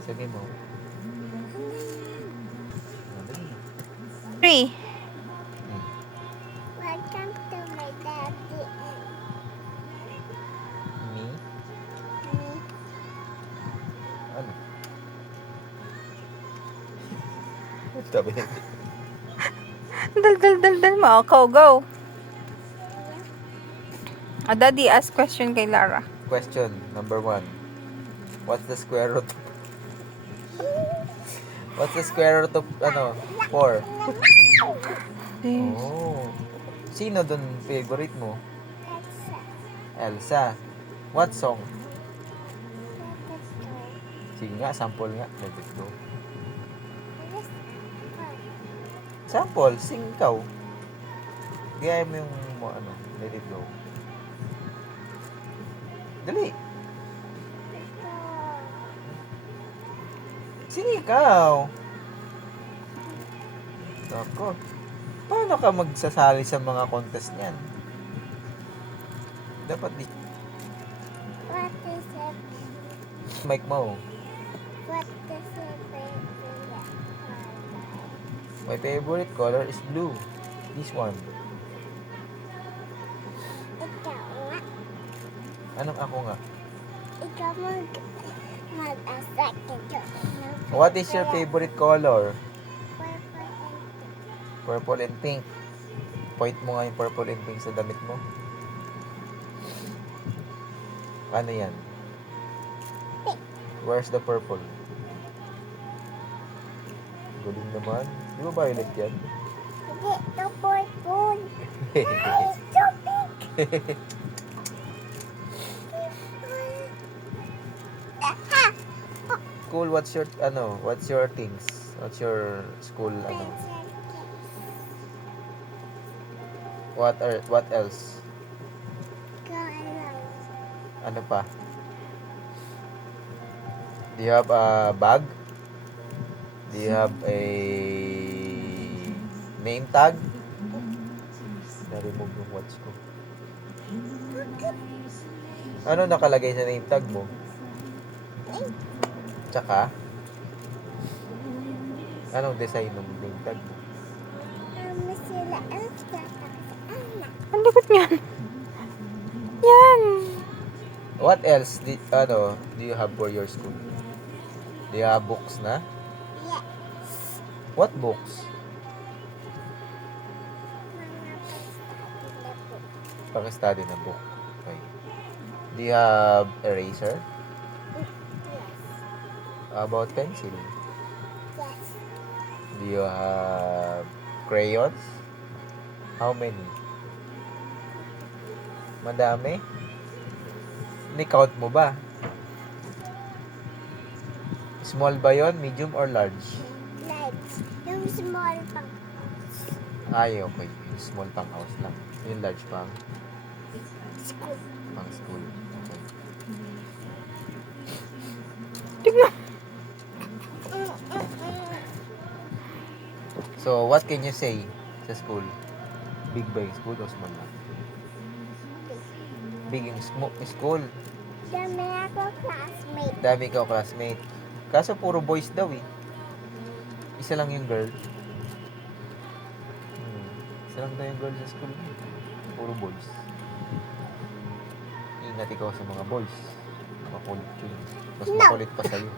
Sabi mo. Dali. 3. Welcome to my daddy and Me? me. Ano? Sabi niya. Dal mo. Go. Daddy, ask question kay Lara. Question number 1. What's the square root? What's the square root of 4? Oh. Sino dun favorite mo? Elsa. Elsa. What song? Let us go. Sige nga, sample nga. Let it go. Let us go. Sample, sing ikaw. Gaya mo yung let it go. Dali. Sige ikaw. Ako. Paano ka magsasali sa mga contest niyan? Dapat di... What is it? Mic mo. What is your favorite color? My favorite color is blue. This one. Ikaw nga. Anong ako nga? Ikaw mag-asak ito. What is your favorite color? Purple Purple and and pink. Point mo nga yung purple and pink sa damit mo. Ano yan? pink. Where's the purple? Galing naman. Di ba violet yan? Hindi, ito purple. Ay, ito pink. Aha! School, what's your things? What's your school Pencil case. What else? Colors. Ano pa? Do you have a bag? Do you have a name tag? Na-remove yung watch ko. Ano nakalagay sa name tag mo? Tsaka? Anong design ng name tag mo? Sila ang anak. Ang likot niyan. Yan. What else do you have for your school? Do you have books na? Yes. What books? Mga Pang-study na book. Okay. Do you have eraser? Yes. How about pencil? Yes. Do you have crayons? How many? Madami? Ni-count mo ba? Small ba yon? Medium or large? Large. Yung small pang Ay, okay. Yung small pang house lang. Yung large pang school. school. Okay. Tignan. So, what can you say sa school? Big ba yung school o small lang? Big yung school. Dami ako classmate. Dami ka classmate. Kaso puro boys daw eh. Isa lang yung girl. Isa lang daw yung girl sa school. Puro boys. Ingat ikaw sa mga boys. Makulit yun. Mas No. makulit pa sa'yo.